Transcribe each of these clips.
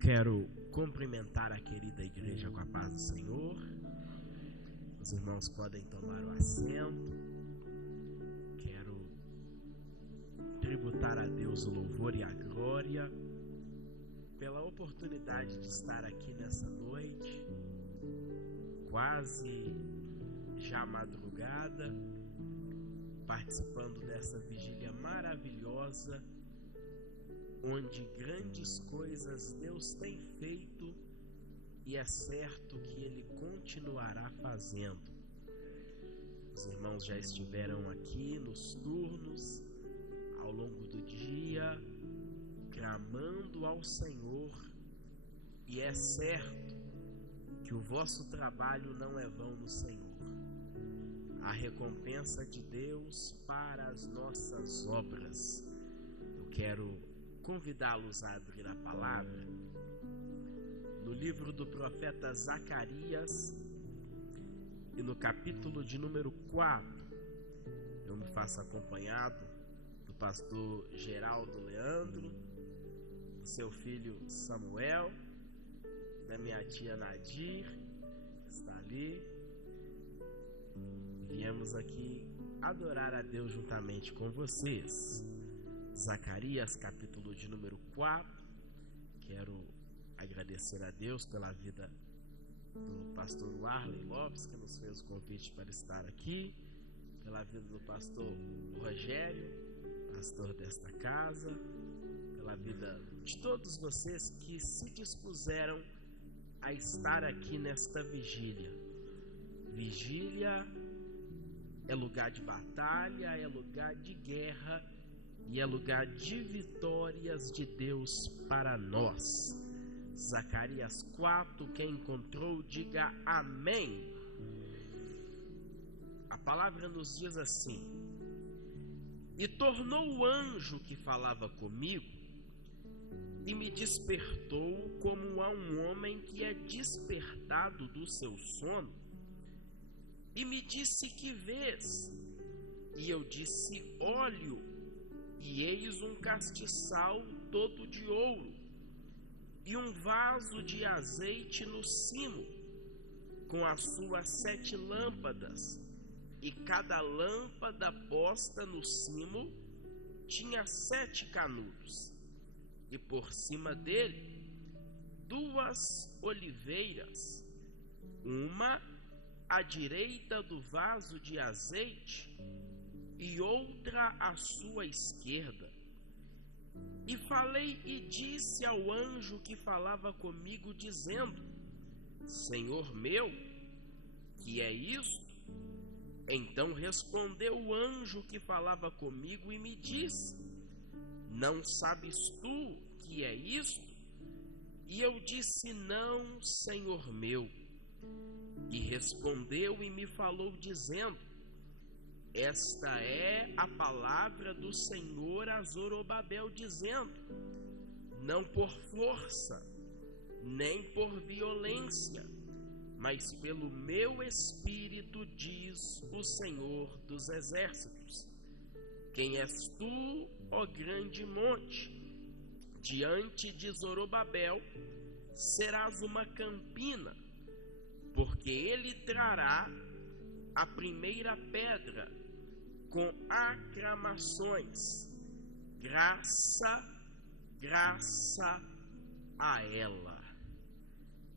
Quero cumprimentar a querida igreja com a paz do Senhor. Os irmãos podem tomar o assento. Quero tributar a Deus o louvor e a glória pela oportunidade de estar aqui nessa noite, quase já madrugada, participando dessa vigília maravilhosa, onde grandes coisas Deus tem feito e é certo que Ele continuará fazendo. Os irmãos já estiveram aqui nos turnos ao longo do dia, clamando ao Senhor, e é certo que o vosso trabalho não é vão no Senhor. A recompensa de Deus para as nossas obras. Eu quero convidá-los a abrir a palavra no livro do profeta Zacarias e no capítulo de número 4. Eu me faço acompanhado do pastor Geraldo Leandro, do seu filho Samuel, da minha tia Nadir, que está ali. Viemos aqui adorar a Deus juntamente com vocês. Zacarias, capítulo de número 4. Quero agradecer a Deus pela vida do pastor Warley Lopes, que nos fez o convite para estar aqui, pela vida do pastor Rogério, pastor desta casa, pela vida de todos vocês que se dispuseram a estar aqui nesta vigília. Vigília é lugar de batalha, é lugar de guerra e é lugar de vitórias de Deus para nós. Zacarias 4, quem encontrou, diga amém. A palavra nos diz assim: e tornou o anjo que falava comigo e me despertou como a um homem que é despertado do seu sono, e me disse: que vês? E eu disse: olho, e eis um castiçal todo de ouro, e um vaso de azeite no cimo, com as suas 7 lâmpadas, e cada lâmpada posta no cimo tinha 7 canudos, e por cima dele 2 oliveiras, uma à direita do vaso de azeite e outra à sua esquerda. E falei e disse ao anjo que falava comigo, dizendo: Senhor meu, que é isto? Então respondeu o anjo que falava comigo e me disse: não sabes tu que é isto? E eu disse: não, Senhor meu. E respondeu e me falou, dizendo: esta é a palavra do Senhor a Zorobabel, dizendo: não por força, nem por violência, mas pelo meu Espírito, diz o Senhor dos Exércitos. Quem és tu, ó grande monte? Diante de Zorobabel serás uma campina, porque ele trará a primeira pedra com aclamações. Graça, graça a ela.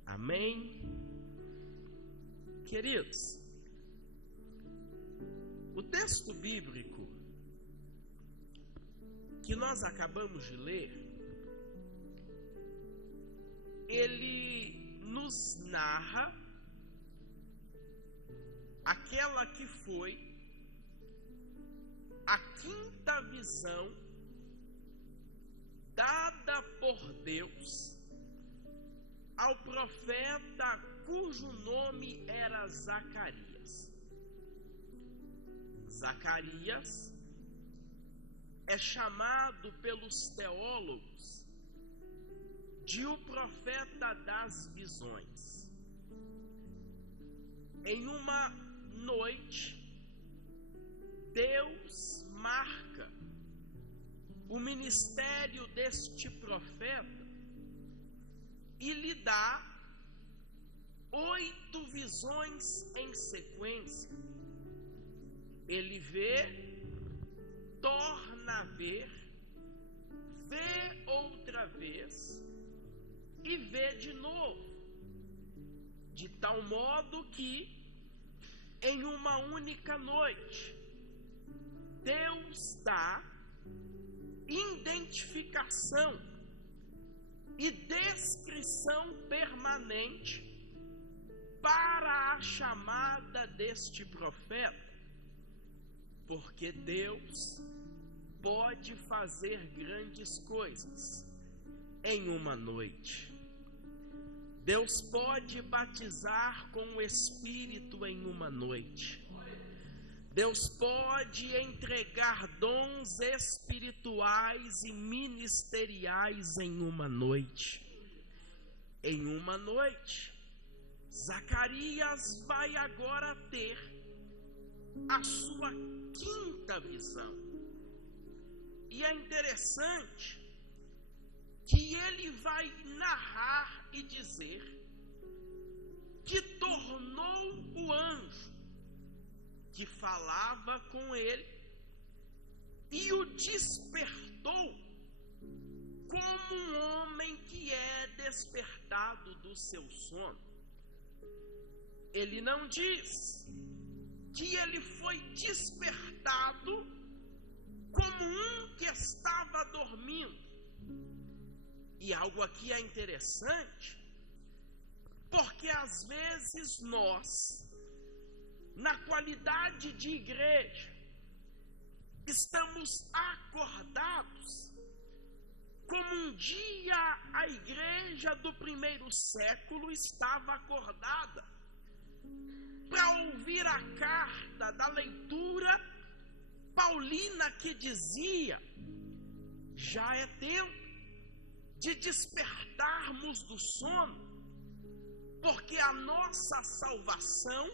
Amém? Queridos, o texto bíblico que nós acabamos de ler, ele nos narra aquela que foi a 5ª visão dada por Deus ao profeta cujo nome era Zacarias. Zacarias é chamado pelos teólogos de o profeta das visões. Em uma noite, Deus marca o ministério deste profeta lhe dá 8 visões em sequência. Ele vê, torna a ver, vê outra vez e vê de novo, de tal modo que em uma única noite Deus dá identificação e descrição permanente para a chamada deste profeta, porque Deus pode fazer grandes coisas em uma noite. Deus pode batizar com o Espírito em uma noite. Deus pode entregar dons espirituais e ministeriais em uma noite. Em uma noite, Zacarias vai agora ter a sua 5ª visão. E é interessante que ele vai narrar e dizer que tornou o anjo que falava com ele e o despertou como um homem que é despertado do seu sono. Ele não diz que ele foi despertado como um que estava dormindo. E algo aqui é interessante, porque às vezes nós, na qualidade de igreja, estamos acordados, como um dia a igreja do primeiro século estava acordada, para ouvir a carta da leitura paulina que dizia: já é tempo de despertarmos do sono, porque a nossa salvação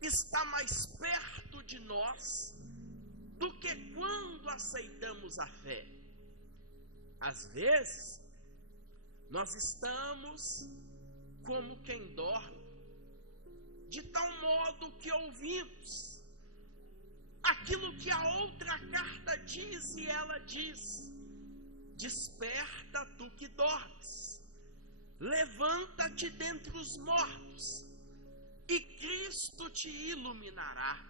está mais perto de nós do que quando aceitamos a fé. Às vezes, nós estamos como quem dorme, de tal modo que ouvimos aquilo que a outra carta diz, e ela diz: desperta tu que dormes, levanta-te dentre os mortos, e Cristo te iluminará.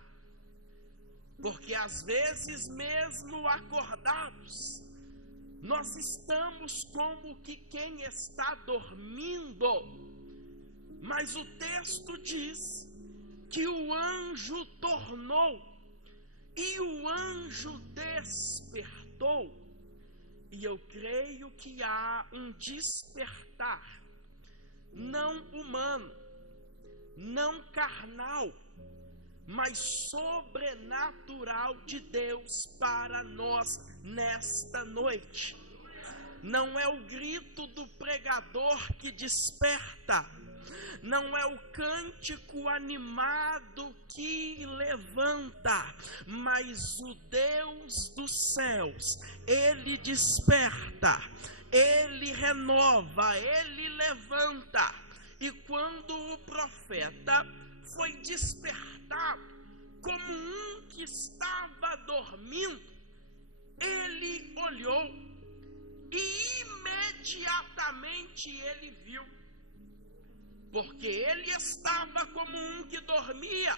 Porque às vezes, mesmo acordados, nós estamos como que quem está dormindo. Mas o texto diz que o anjo tornou e o anjo despertou. E eu creio que há um despertar não humano, não carnal, mas sobrenatural de Deus para nós nesta noite. Não é o grito do pregador que desperta, não é o cântico animado que levanta, mas o Deus dos céus, Ele desperta, Ele renova, Ele levanta. E quando o profeta foi despertado como um que estava dormindo, ele olhou e imediatamente ele viu, porque ele estava como um que dormia,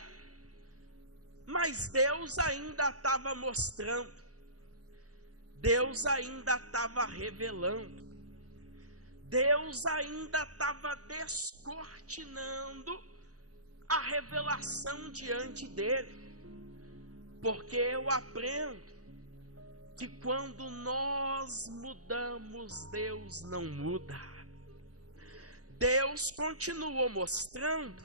mas Deus ainda estava mostrando, Deus ainda estava revelando, Deus ainda estava descortinando a revelação diante dele. Porque eu aprendo que quando nós mudamos, Deus não muda. Deus continuou mostrando,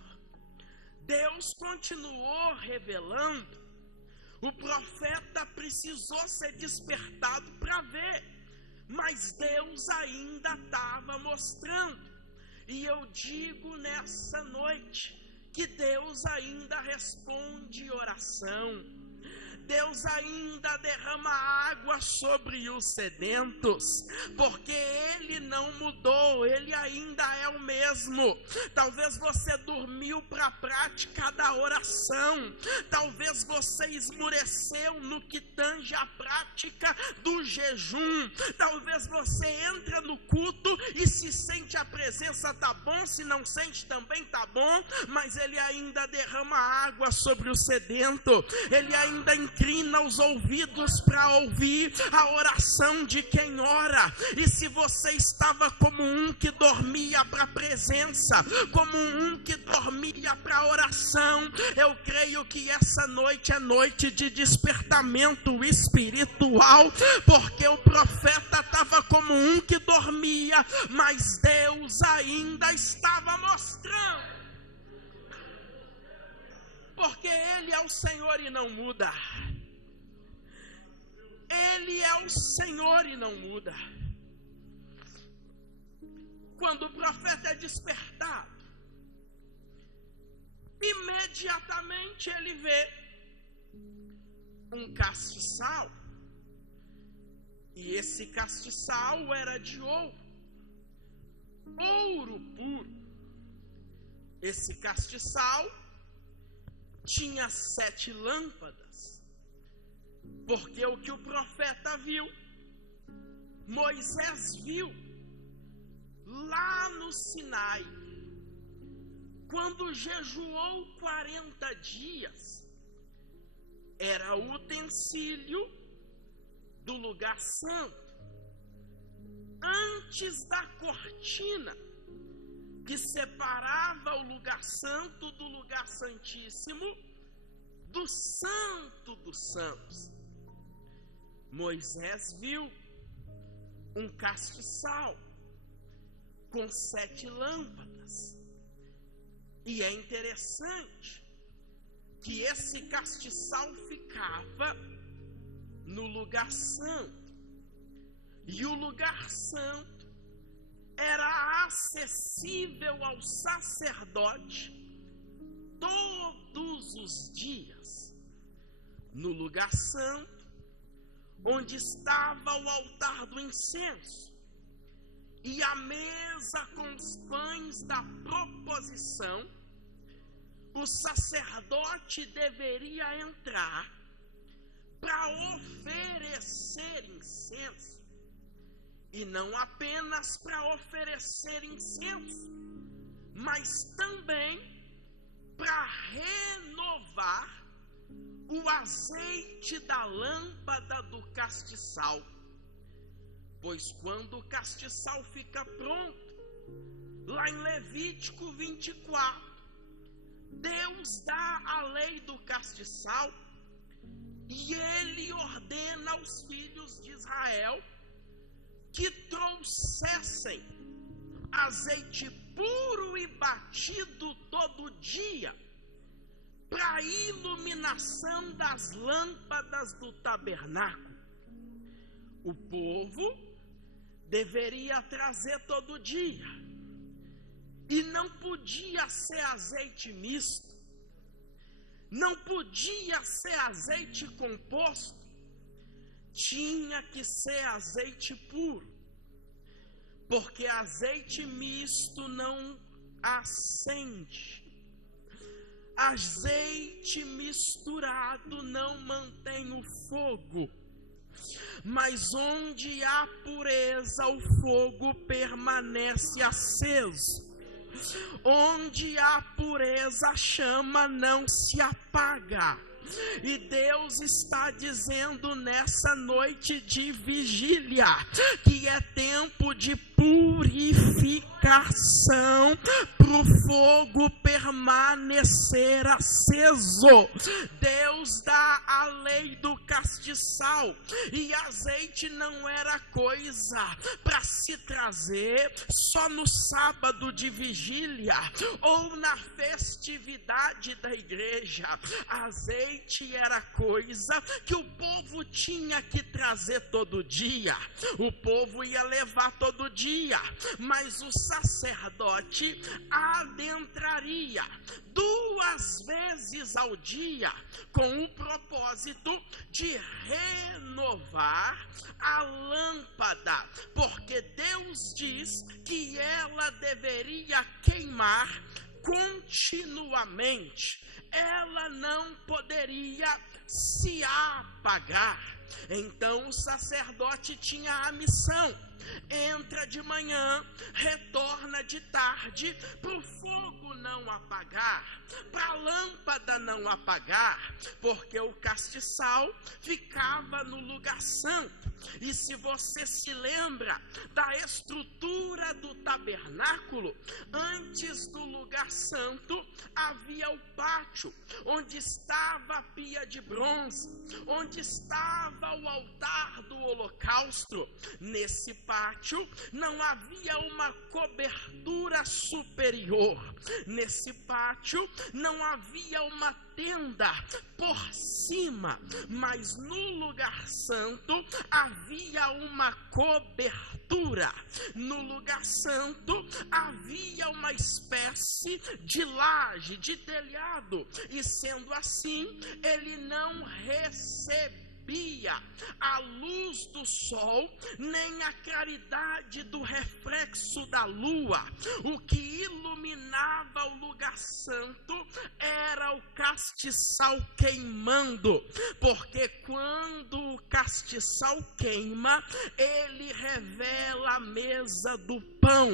Deus continuou revelando. O profeta precisou ser despertado para ver, mas Deus ainda estava mostrando. E eu digo nessa noite que Deus ainda responde oração, Deus ainda derrama água sobre os sedentos, porque Ele não mudou, Ele ainda é o mesmo. Talvez você dormiu para a prática da oração, talvez você esmureceu no que tange a prática do jejum, talvez você entra no culto e se sente a presença, tá bom, se não sente também tá bom, mas Ele ainda derrama água sobre o sedento, Ele ainda inclina os ouvidos para ouvir a oração de quem ora. E se você estava como um que dormia para a presença, como um que dormia para a oração, eu creio que essa noite é noite de despertamento espiritual, porque o profeta estava como um que dormia, mas Deus ainda estava mostrando, porque Ele é o Senhor e não muda. Ele é o Senhor e não muda. Quando o profeta é despertado, imediatamente ele vê um castiçal, e esse castiçal era de ouro puro. Esse castiçal tinha 7 lâmpadas, porque o que o profeta viu, Moisés viu lá no Sinai, quando jejuou 40 dias, era o utensílio do lugar santo, antes da cortina que separava o lugar santo do lugar santíssimo, do santo dos santos. Moisés viu um castiçal com 7 lâmpadas, e é interessante que esse castiçal ficava no lugar santo, e o lugar santo era acessível ao sacerdote todos os dias. No lugar santo, onde estava o altar do incenso e a mesa com os pães da proposição, o sacerdote deveria entrar para oferecer incenso, e não apenas para oferecer incenso, mas também para renovar o azeite da lâmpada do castiçal. Pois quando o castiçal fica pronto, lá em Levítico 24, Deus dá a lei do castiçal, e Ele ordena aos filhos de Israel que trouxessem azeite puro e batido todo dia para a iluminação das lâmpadas do tabernáculo. O povo deveria trazer todo dia, e não podia ser azeite misto, não podia ser azeite composto, tinha que ser azeite puro, porque azeite misto não acende, azeite misturado não mantém o fogo, mas onde há pureza o fogo permanece aceso, onde há pureza a chama não se apaga. E Deus está dizendo nessa noite de vigília que é tempo de purificação para o fogo permanecer aceso. Deus dá a lei do castiçal, e azeite não era coisa para se trazer só no sábado de vigília ou na festividade da igreja. Azeite era coisa que o povo tinha que trazer todo dia, o povo ia levar todo dia, mas o sacerdote adentraria 2 2 vezes ao dia, com o propósito de renovar a lâmpada, porque Deus diz que ela deveria queimar continuamente, ela não poderia se apagar. Então o sacerdote tinha a missão: entra de manhã, retorna de tarde, para o fogo não apagar, para a lâmpada não apagar, porque o castiçal ficava no lugar santo. E se você se lembra da estrutura do tabernáculo, antes do lugar santo havia o pátio, onde estava a pia de bronze, onde estava o altar do holocausto. Nesse pátio não havia uma cobertura superior, nesse pátio não havia uma tenda por cima, mas no lugar santo havia uma cobertura. No lugar santo havia uma espécie de laje, de telhado, e sendo assim, ele não recebia a luz do sol, nem a claridade do reflexo da lua. O que iluminava o lugar santo era o castiçal queimando, porque quando o castiçal queima, ele revela a mesa do pão.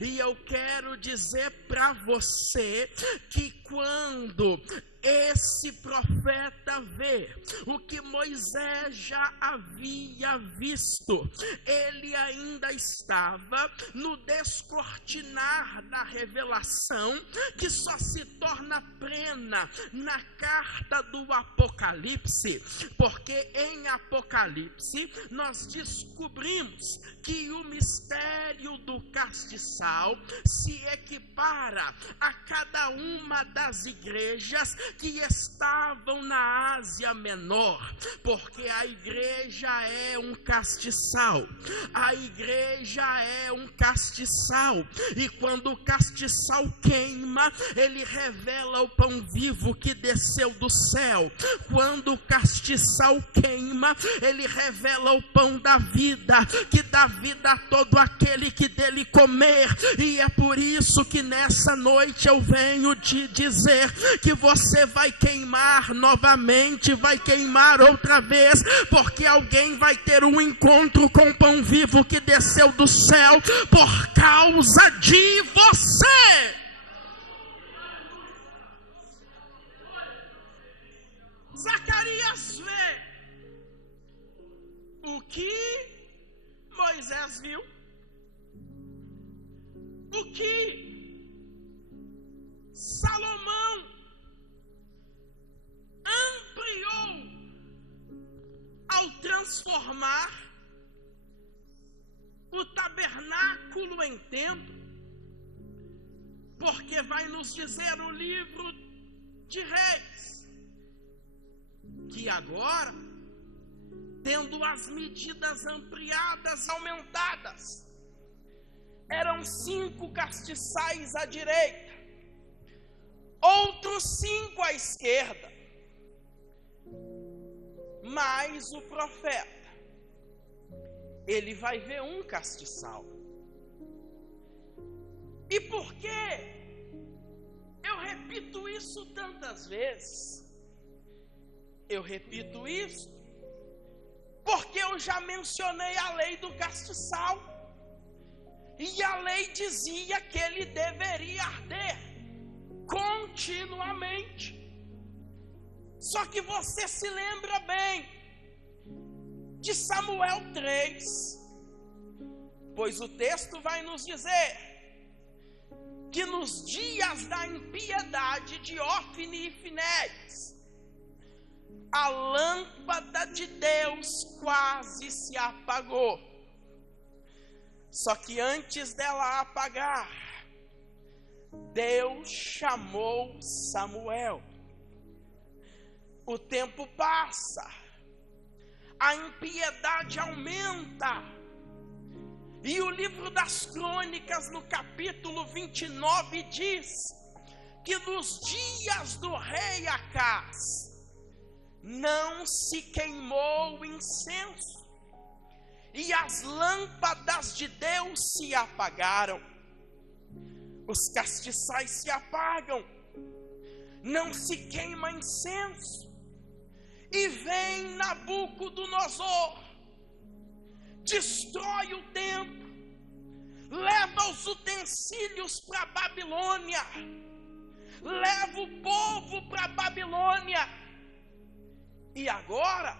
E eu quero dizer para você que quando esse profeta vê o que Moisés já havia visto, ele ainda estava no descortinar da revelação, que só se torna plena na carta do Apocalipse, porque em Apocalipse nós descobrimos que o mistério do castiçal se equipara a cada uma das igrejas que estavam na Ásia Menor, porque a igreja é um castiçal, a igreja é um castiçal, e quando o castiçal queima, ele revela o pão vivo que desceu do céu. Quando o castiçal queima, ele revela o pão da vida, que dá vida a todo aquele que dele comer. E é por isso que nessa noite eu venho te dizer que você vai queimar novamente, vai queimar outra vez, porque alguém vai ter um encontro com o pão vivo que desceu do céu por causa de você. Zacarias vê o que Moisés viu, o que Salomão ampliou ao transformar o tabernáculo em templo, porque vai nos dizer o livro de Reis que agora, tendo as medidas ampliadas, aumentadas, eram 5 castiçais à direita, outros 5 à esquerda, mas o profeta, ele vai ver um castiçal. E por que eu repito isso tantas vezes? Eu repito isso porque eu já mencionei a lei do castiçal, e a lei dizia que ele deveria arder continuamente. Só que você se lembra bem de Samuel 3, pois o texto vai nos dizer que nos dias da impiedade de Ofni e Finéias, a lâmpada de Deus quase se apagou. Só que antes dela apagar, Deus chamou Samuel. O tempo passa, a impiedade aumenta, e o livro das Crônicas, no capítulo 29, diz que nos dias do rei Acás não se queimou incenso, e as lâmpadas de Deus se apagaram. Os castiçais se apagam, não se queima incenso. E vem Nabucodonosor, destrói o templo, leva os utensílios para a Babilônia, leva o povo para a Babilônia. E agora,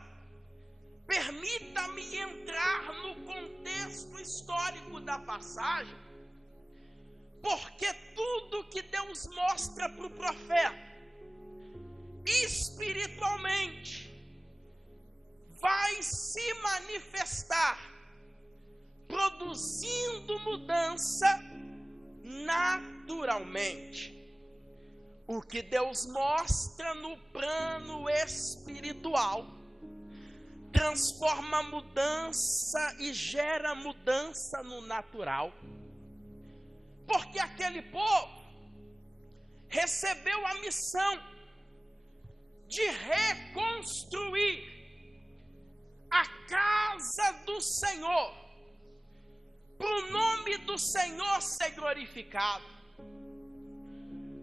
permita-me entrar no contexto histórico da passagem, porque tudo que Deus mostra para o profeta, espiritualmente, vai se manifestar, produzindo mudança naturalmente. O que Deus mostra no plano espiritual transforma mudança e gera mudança no natural. Porque aquele povo recebeu a missão de reconstruir a casa do Senhor, para o nome do Senhor ser glorificado.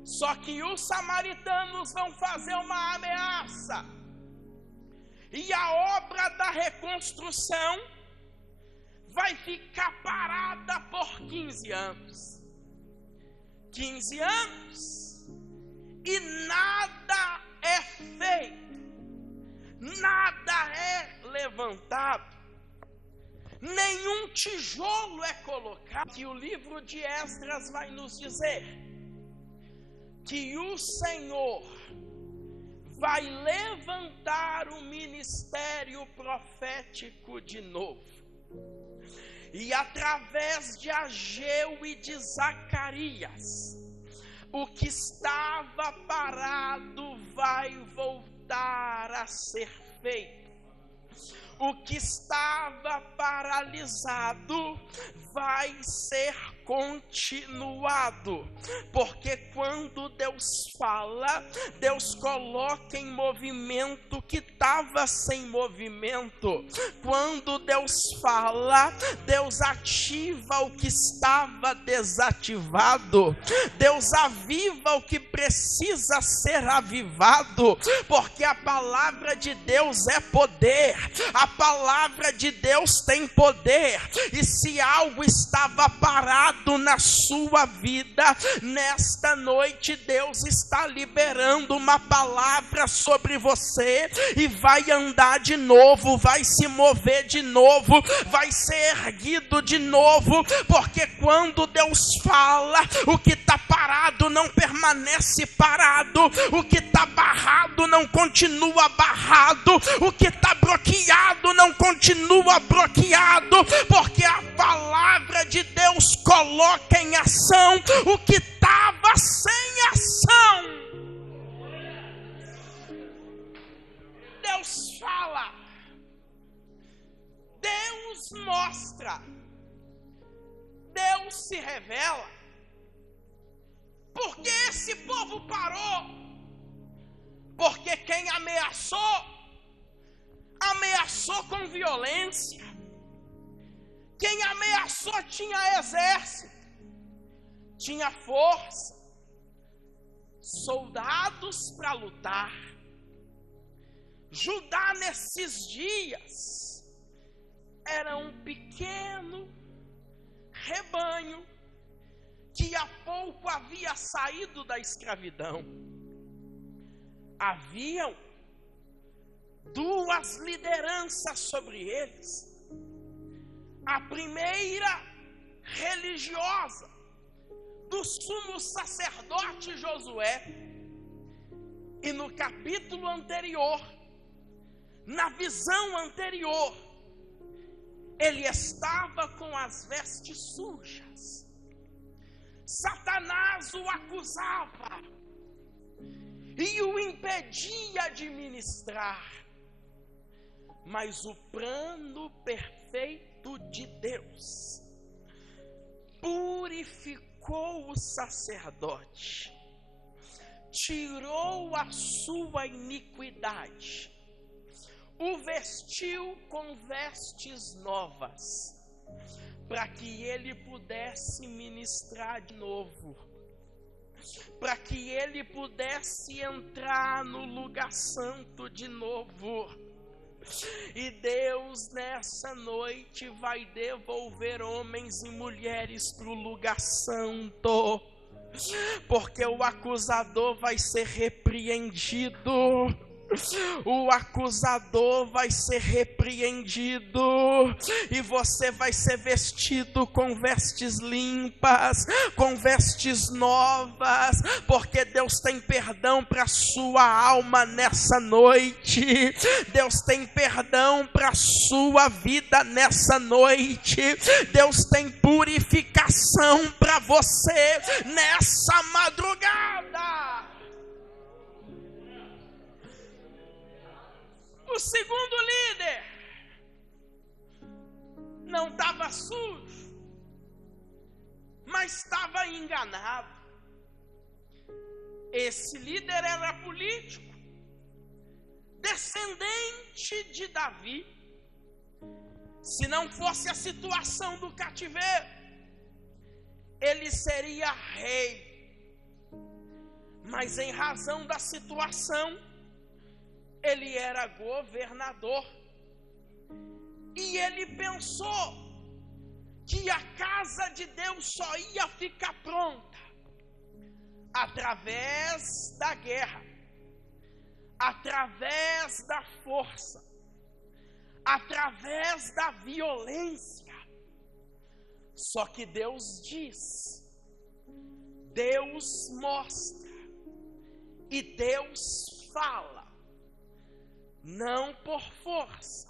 Só que os samaritanos vão fazer uma ameaça, e a obra da reconstrução vai ficar parada por 15 anos. 15 anos, e nada é feito, nada é levantado, nenhum tijolo é colocado. E o livro de Esdras vai nos dizer que o Senhor vai levantar o ministério profético de novo, e através de Ageu e de Zacarias, o que estava parado vai voltar a ser feito. O que estava paralisado vai ser continuado, porque quando Deus fala, Deus coloca em movimento o que estava sem movimento. Quando Deus fala, Deus ativa o que estava desativado. Deus aviva o que precisa ser avivado, porque a palavra de Deus é poder. A palavra de Deus tem poder, e se algo estava parado na sua vida, nesta noite Deus está liberando uma palavra sobre você, e vai andar de novo, vai se mover de novo, vai ser erguido de novo, porque quando Deus fala, o que está parado não permanece parado, o que está barrado não continua barrado, o que está bloqueado não continua bloqueado, porque a palavra de Deus coloca em ação o que estava sem ação. Deus fala, Deus mostra, Deus se revela. Porque esse povo parou? Porque quem ameaçou com violência. Quem ameaçou tinha exército, tinha força, soldados para lutar. Judá nesses dias era um pequeno rebanho que há pouco havia saído da escravidão. Haviam duas lideranças sobre eles. A primeira, religiosa, do sumo sacerdote Josué. E no capítulo anterior, na visão anterior, ele estava com as vestes sujas. Satanás o acusava e o impedia de ministrar. Mas o plano perfeito de Deus purificou o sacerdote, tirou a sua iniquidade, o vestiu com vestes novas, para que ele pudesse ministrar de novo, para que ele pudesse entrar no lugar santo de novo. E Deus nessa noite vai devolver homens e mulheres para o lugar santo, porque o acusador vai ser repreendido. O acusador vai ser repreendido e você vai ser vestido com vestes limpas, com vestes novas, porque Deus tem perdão para a sua alma nessa noite. Deus tem perdão para a sua vida nessa noite. Deus tem purificação para você nessa madrugada. O segundo líder não estava sujo, mas estava enganado. Esse líder era político, descendente de Davi. Se não fosse a situação do cativeiro, ele seria rei. Mas em razão da situação, ele era governador, e ele pensou que a casa de Deus só ia ficar pronta através da guerra, através da força, através da violência. Só que Deus diz, Deus mostra e Deus fala, não por força,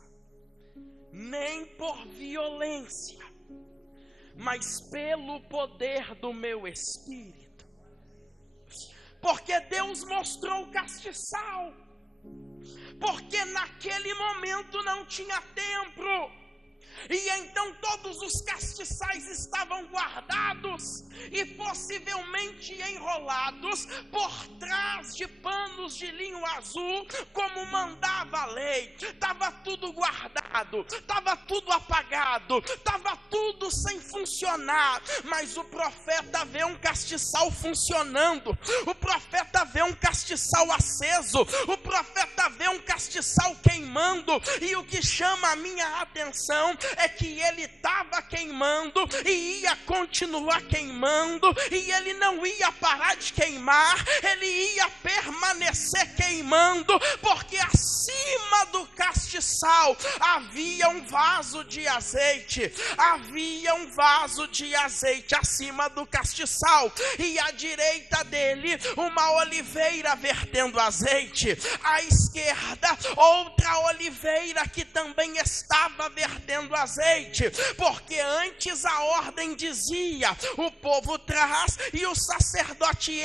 nem por violência, mas pelo poder do meu Espírito. Porque Deus mostrou o castiçal, porque naquele momento não tinha templo, e então todos os castiçais estavam guardados e possivelmente enrolados por trás de panos de linho azul, como mandava a lei. Estava tudo guardado, estava tudo apagado, estava tudo sem funcionar. Mas o profeta vê um castiçal funcionando, o profeta vê um castiçal aceso, o profeta vê um castiçal queimando. E o que chama a minha atenção é que ele estava queimando e ia continuar queimando, e ele não ia parar de queimar, ele ia permanecer queimando, porque acima do castiçal havia um vaso de azeite, havia um vaso de azeite acima do castiçal, e à direita dele uma oliveira vertendo azeite, à esquerda outra oliveira que também estava vertendo azeite, porque antes a ordem dizia: o povo traz e o sacerdote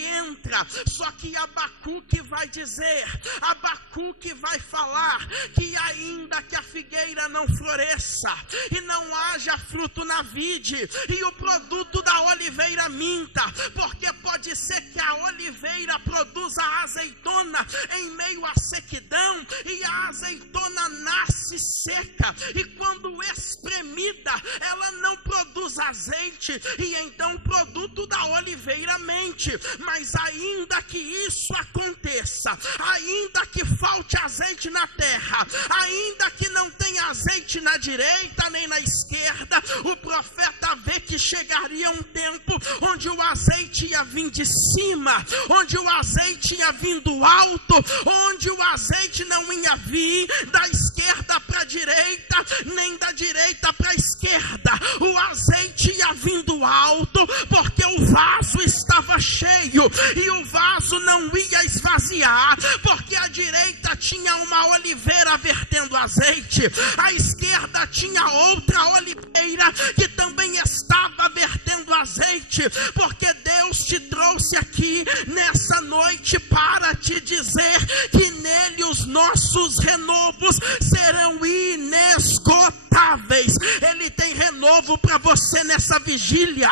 entra. Só que Abacuque vai dizer, Abacuque vai falar que ainda que a figueira não floresça e não haja fruto na vide e o produto da oliveira minta, porque pode ser que a oliveira produza azeitona em meio à sequidão, e a azeitona nasce seca, e quando espremida ela não produz azeite, e então o produto da oliveira mente. Mas ainda que isso aconteça, ainda que falte azeite na terra, ainda que não tenha azeite na direita nem na esquerda, o profeta vê que chegaria um tempo onde o azeite ia vir de cima, onde o azeite ia vir do alto, onde o azeite não ia vir da esquerda para a direita, nem da direita para a esquerda. O azeite ia vir do alto, porque o vaso estava cheio, e o vaso não ia esvaziar, porque a direita tinha uma oliveira vertendo azeite, a esquerda tinha outra oliveira que também estava vertendo azeite, porque Deus te trouxe aqui nessa noite para te dizer que nele os nossos renovos serão inesgotáveis. Ele tem renovo renovo para você nessa vigília.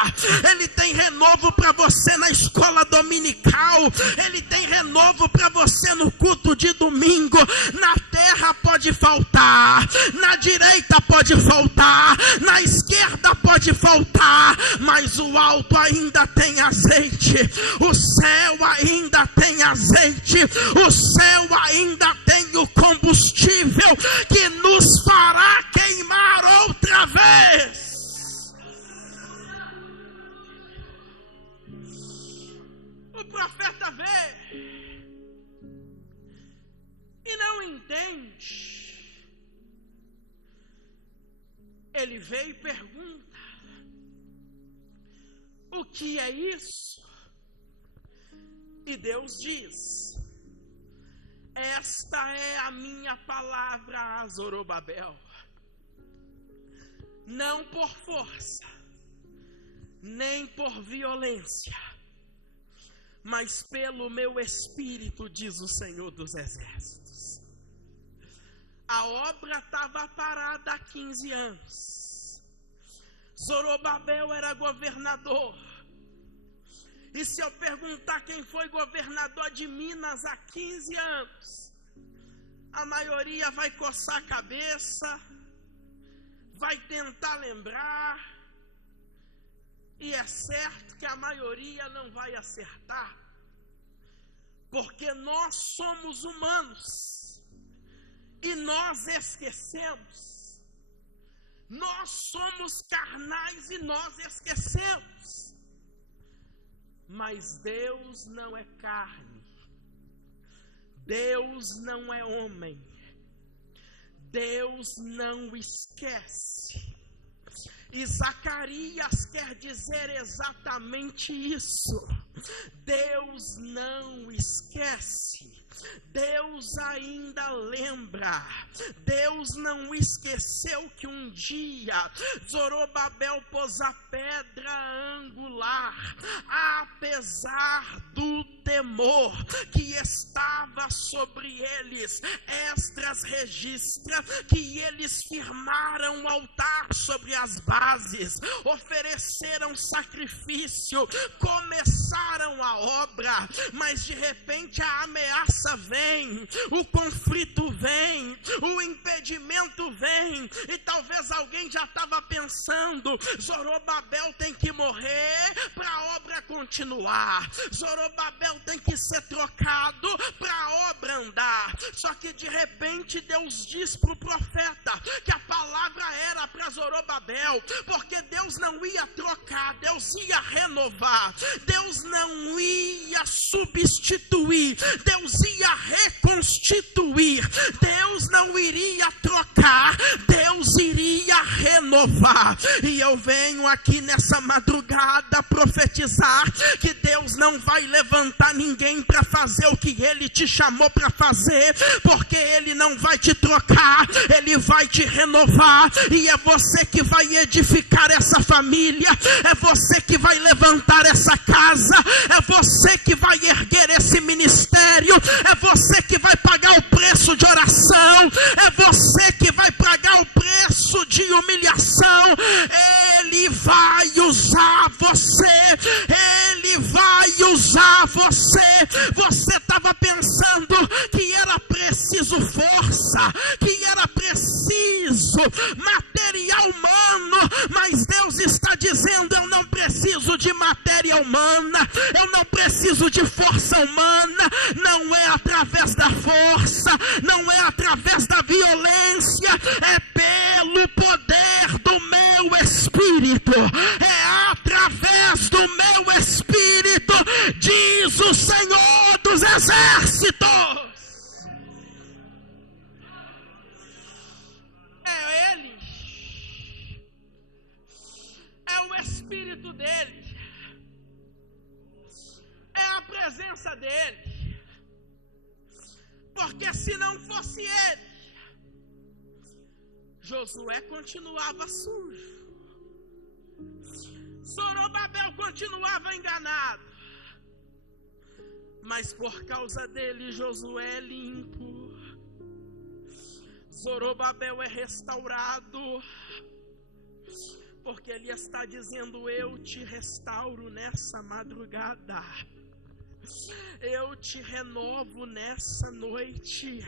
Ele tem renovo para você na escola dominical. Ele tem renovo para você no culto de domingo. Na terra pode faltar, na direita pode faltar, na esquerda pode faltar, mas o alto ainda tem azeite, o céu ainda tem azeite, o céu ainda tem o combustível que nos fará queimar outra vez. O profeta vê e não entende. Ele vê e pergunta: o que é isso? E Deus diz: esta é a minha palavra a Zorobabel. Não por força, nem por violência, mas pelo meu espírito, diz o Senhor dos Exércitos. A obra estava parada há 15 anos. Zorobabel era governador. E se eu perguntar quem foi governador de Minas há 15 anos, a maioria vai coçar a cabeça, vai tentar lembrar, e é certo que a maioria não vai acertar, porque nós somos humanos, e nós esquecemos, nós somos carnais e nós esquecemos, mas Deus não é carne, Deus não é homem, Deus não esquece. E Zacarias quer dizer exatamente isso. Deus não esquece. Deus ainda lembra. Deus não esqueceu que um dia Zorobabel pôs a pedra angular, apesar do temor que estava sobre eles. Esdras registra que eles firmaram o altar sobre as bases, ofereceram sacrifício, começaram a obra, mas de repente a ameaça vem, o conflito vem, o impedimento vem, e talvez alguém já estava pensando: Zorobabel tem que morrer para a obra continuar, Zorobabel tem que ser trocado para a obra andar. Só que de repente Deus diz para o profeta que a palavra era para Zorobabel, porque Deus não ia trocar, Deus ia renovar, Deus não ia substituir, Deus ia reconstituir, Deus não iria trocar, Deus iria renovar. E eu venho aqui nessa madrugada profetizar que Deus não vai levantar ninguém para fazer o que Ele te chamou para fazer, porque Ele não vai te trocar, Ele vai te renovar, e é você que vai edificar essa família, é você que vai levantar essa casa, é você que vai erguer esse ministério, é você que vai pagar o preço de oração, é você que vai pagar o preço de humilhação. Ele vai usar você, Ele vai usar você. Você estava pensando que era preciso força, que era preciso material humano, mas Deus está dizendo: eu não preciso de matéria humana, eu não preciso de força humana, não é através da força, não é através da violência, é pelo poder do meu Espírito, é através do meu Espírito, diz o Senhor dos Exércitos. É Ele, é o Espírito dele, é a presença dele, porque se não fosse ele, Josué continuava sujo, Zorobabel continuava enganado, mas por causa dele Josué é limpo, Zorobabel é restaurado, porque Ele está dizendo: eu te restauro nessa madrugada, eu te renovo nessa noite,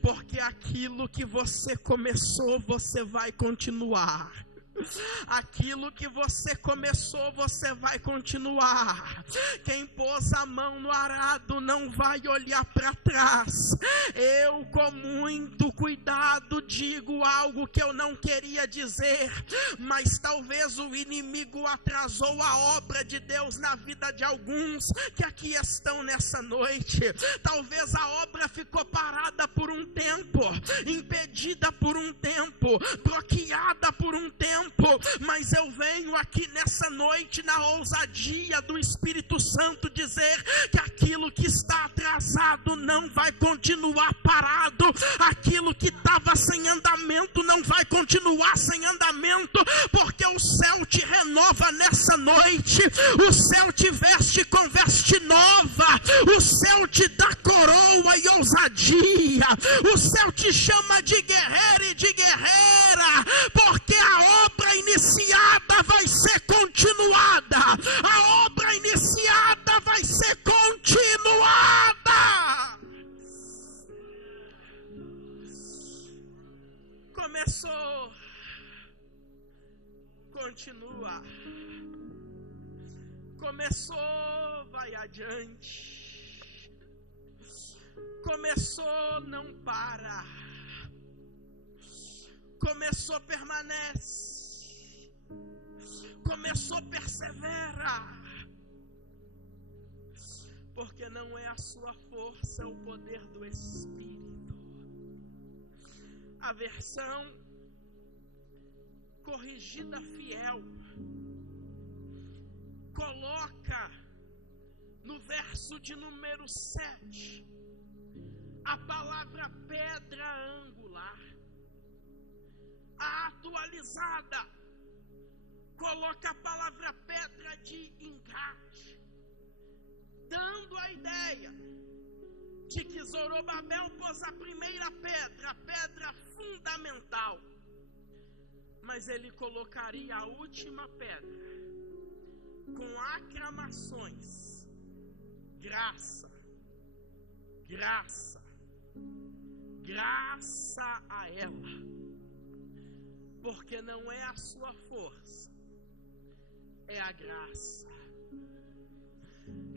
porque aquilo que você começou, você vai continuar. Aquilo que você começou, você vai continuar. Quem pôs a mão no arado não vai olhar para trás. Eu, com muito cuidado, digo algo que eu não queria dizer, mas talvez o inimigo atrasou a obra de Deus na vida de alguns que aqui estão nessa noite. Talvez a obra ficou parada por um tempo, impedida por um tempo, bloqueada por um tempo, mas eu venho aqui nessa noite na ousadia do Espírito Santo dizer que aquilo que está atrasado não vai continuar parado, aquilo que estava sem andamento não vai continuar sem andamento, porque o céu te renova nessa noite, o céu te veste com veste nova, o céu te dá coroa e ousadia, o céu te chama de guerreiro e de guerreira, porque a obra iniciada vai ser continuada, a obra iniciada vai ser continuada. Começou, continua. Começou, vai adiante. Começou, não para. Começou, permanece. Começou, persevera. Porque não é a sua força, é o poder do Espírito. A versão corrigida fiel coloca no verso de número 7 a palavra pedra angular. A atualizada coloca a palavra pedra de encaixe, dando a ideia de que Zorobabel pôs a primeira pedra, a pedra fundamental, mas ele colocaria a última pedra com aclamações: graça, graça, graça a ela. Porque não é a sua força, é a graça.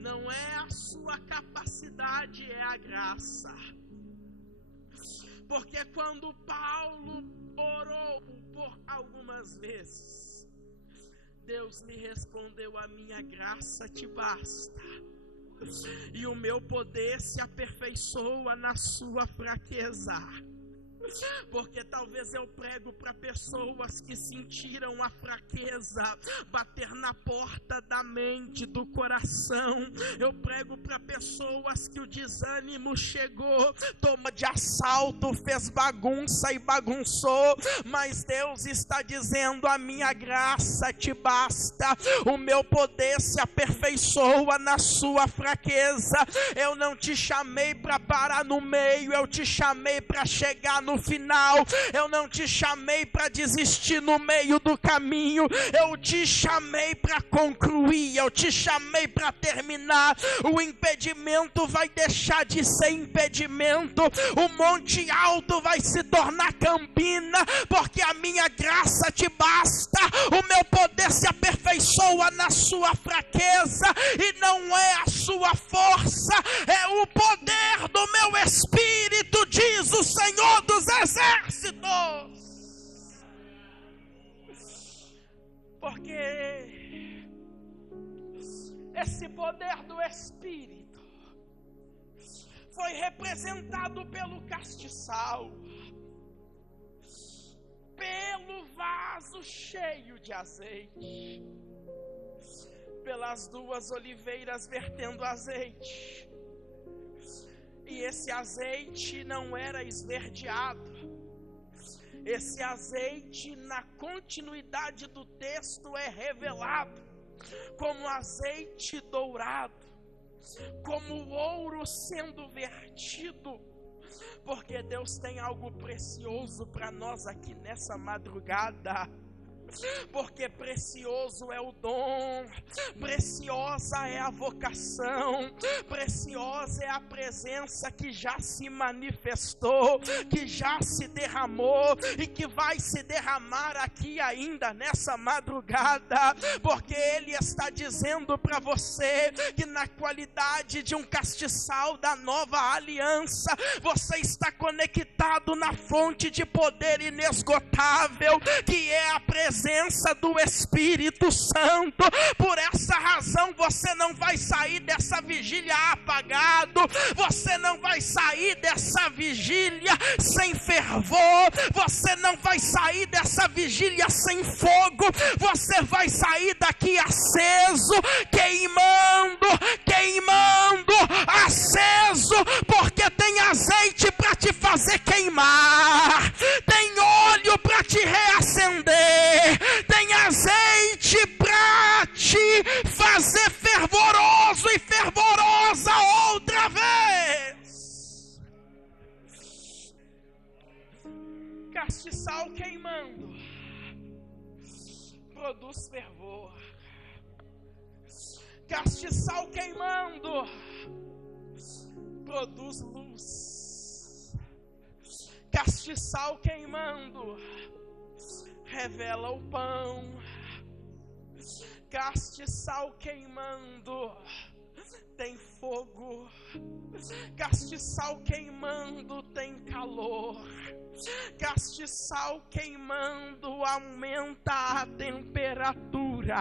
Não é a sua capacidade, é a graça. Porque quando Paulo orou por algumas vezes, Deus lhe respondeu: a minha graça te basta, e o meu poder se aperfeiçoa na sua fraqueza. Porque talvez eu prego para pessoas que sentiram a fraqueza bater na porta da mente, do coração. Eu prego para pessoas que o desânimo chegou, toma de assalto, fez bagunça e bagunçou, mas Deus está dizendo: a minha graça te basta, o meu poder se aperfeiçoa na sua fraqueza. Eu não te chamei para parar no meio, eu te chamei para chegar no final. Eu não te chamei para desistir no meio do caminho, eu te chamei para concluir, eu te chamei para terminar. O impedimento vai deixar de ser impedimento, o monte alto vai se tornar campina, porque a minha graça te basta, o meu poder se aperfeiçoa na sua fraqueza, e não é a sua força, é o poder do meu Espírito, diz o Senhor dos Exércitos. Porque esse poder do Espírito foi representado pelo castiçal, pelo vaso cheio de azeite, pelas duas oliveiras vertendo azeite. E esse azeite não era esverdeado. Esse azeite, na continuidade do texto, é revelado como azeite dourado, como ouro sendo vertido. Porque Deus tem algo precioso para nós aqui nessa madrugada. porque precioso é o dom, preciosa é a vocação, preciosa é a presença que já se manifestou, que já se derramou e que vai se derramar aqui ainda nessa madrugada, porque Ele está dizendo para você que na qualidade de um castiçal da nova aliança, você está conectado na fonte de poder inesgotável, que é a presença do Espírito Santo. Por essa razão você não vai sair dessa vigília apagado, você não vai sair dessa vigília sem fervor, você não vai sair dessa vigília sem fogo, você vai sair daqui aceso, queimando, aceso, porque tem azeite para te fazer queimar, tem óleo para te reacender, tem azeite para te fazer fervoroso e fervorosa outra vez. Castiçal queimando produz fervor. Castiçal queimando produz luz. Castiçal queimando revela o pão. Castiçal queimando tem fogo. Castiçal queimando tem calor. Castiçal queimando aumenta a temperatura.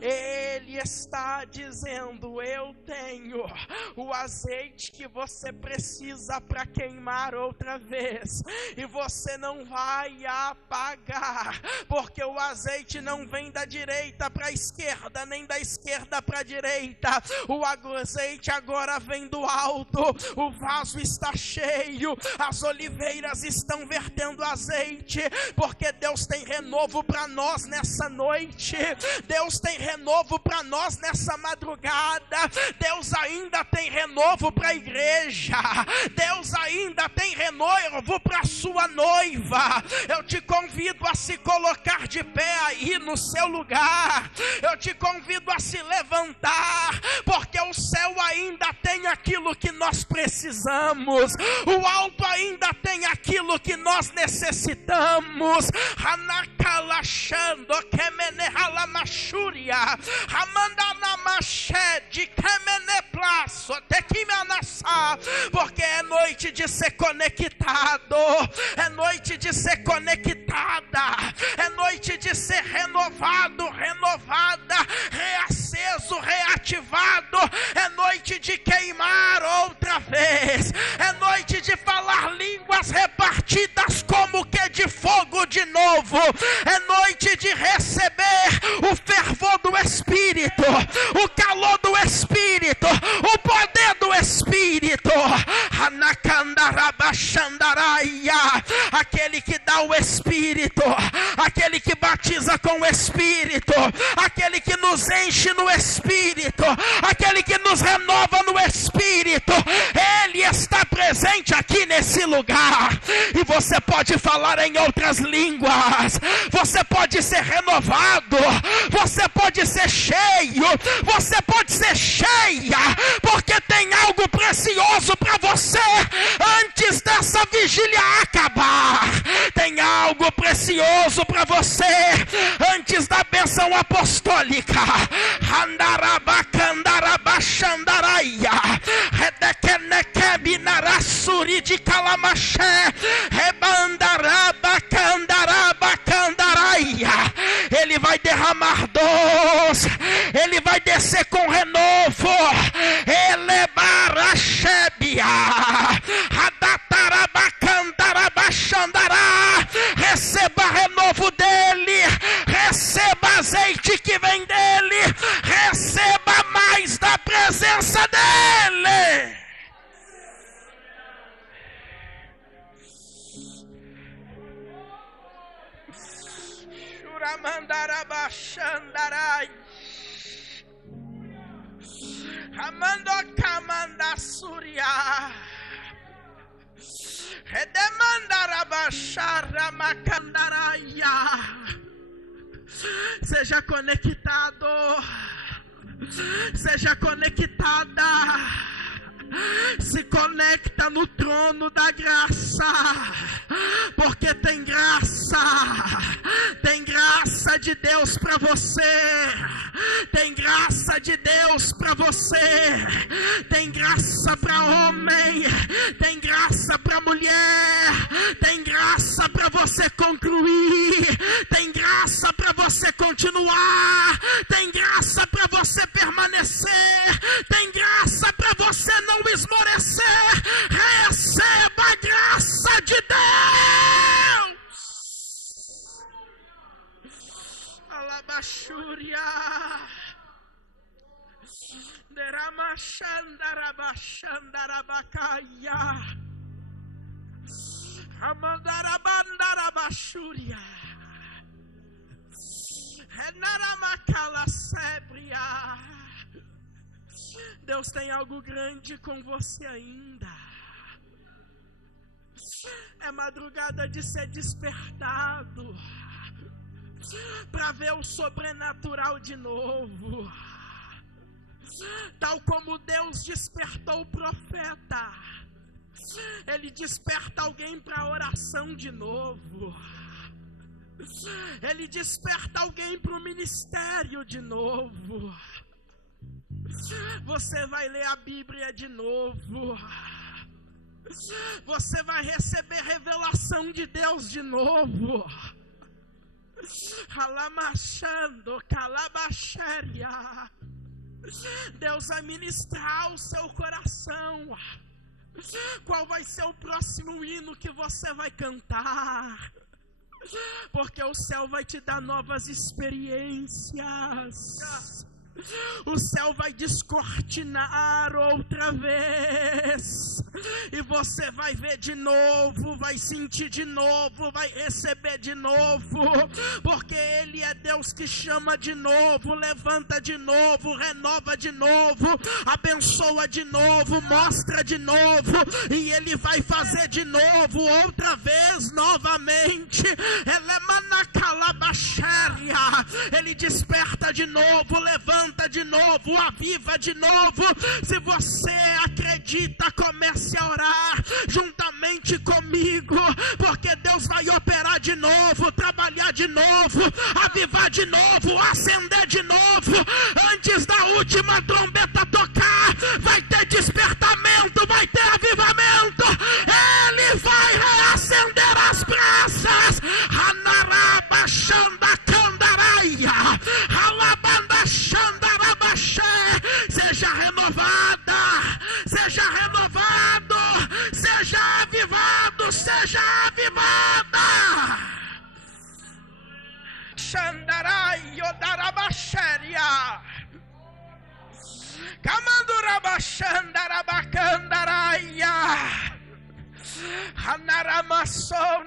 Ele está dizendo: eu tenho o azeite que você precisa para queimar outra vez, e você não vai apagar, porque o azeite não vem da direita para a esquerda, nem da esquerda para a direita. O azeite agora vem do alto. O vaso está cheio, as oliveiras estão vertendo azeite, porque Deus tem renovo para nós nessa noite. Deus tem renovo para nós nessa madrugada. Deus ainda tem renovo para a igreja. Deus ainda tem renovo para a sua noiva. Eu te convido a se colocar de pé aí no seu lugar. Eu te convido a se levantar, porque o céu ainda tem aquilo que nós precisamos. O alto ainda tem aquilo que nós necessitamos. Hanakalashando kemenehalamashúria Hamandanamashede kemeneplaço tekimanassa. Porque é noite de ser conectado, é noite de ser conectada, é noite de ser renovado, renovada, reaceso, reativado. É noite de queimar outra vez, é noite de falar línguas repartidas como que de fogo de novo. É noite de receber o fervor do Espírito, o calor do Espírito, o poder do Espírito. Aquele que dá o Espírito, aquele que batiza com o Espírito, aquele que nos enche no Espírito, aquele que nos renova no Espírito, Ele está presente aqui nesse lugar. E você pode falar em outras línguas, você pode ser renovado, você pode ser cheio, você pode ser cheia, porque tem algo precioso para você antes dessa vigília acabar. Tem algo precioso para você antes da bênção apostólica. Handarabacandarabachandaraia redekenekebinarassuri de calamaché rebandarabacandarabacandaraia. Ele vai derramar doce, ele vai descer com renovo. Elebarachebia Radatarabacandarabachandará. Receba renovo dele, receba azeite que vem dele, receba mais da presença dele. Shuramandarabachandarai Amandokamandasuria Redemandarabacharamacandaraya Seja conectado. Seja conectada. Se conecta no trono da graça, porque tem graça de Deus para você, tem graça de Deus para você, tem graça para homem, tem graça para mulher, tem graça para você concluir, tem graça para você continuar, tem graça para você permanecer, tem graça para você não esmorecer. Receba a graça de Deus. Alabachúria Deramachandarabachandarabacaya Amandarabandarabachúria Renaramacalacébria. Deus tem algo grande com você ainda. É madrugada de ser despertado para ver o sobrenatural de novo. Tal como Deus despertou o profeta, Ele desperta alguém para oração de novo. Ele desperta alguém para o ministério de novo. Você vai ler a Bíblia de novo. Você vai receber revelação de Deus de novo. Alamachando, calabaxéria. Deus vai ministrar o seu coração. Qual vai ser o próximo hino que você vai cantar? Porque o céu vai te dar novas experiências. O céu vai descortinar outra vez, e você vai ver de novo, vai sentir de novo, vai receber de novo, porque Ele é Deus que chama de novo, levanta de novo, renova de novo, abençoa de novo, mostra de novo, e Ele vai fazer de novo, outra vez, novamente. Ele desperta de novo, levanta de novo, aviva de novo. Se você acredita, comece a orar juntamente comigo, porque Deus vai operar de novo, trabalhar de novo, avivar de novo, acender de novo. Antes da última trombeta tocar, vai ter despertamento, vai ter avivamento. Ele vai reacender as brasas. Seja renovada, seja renovado, seja avivado, seja avivada. Xandarai Odarabaxéria Camandurabachandarabacandarai Hanaramassonda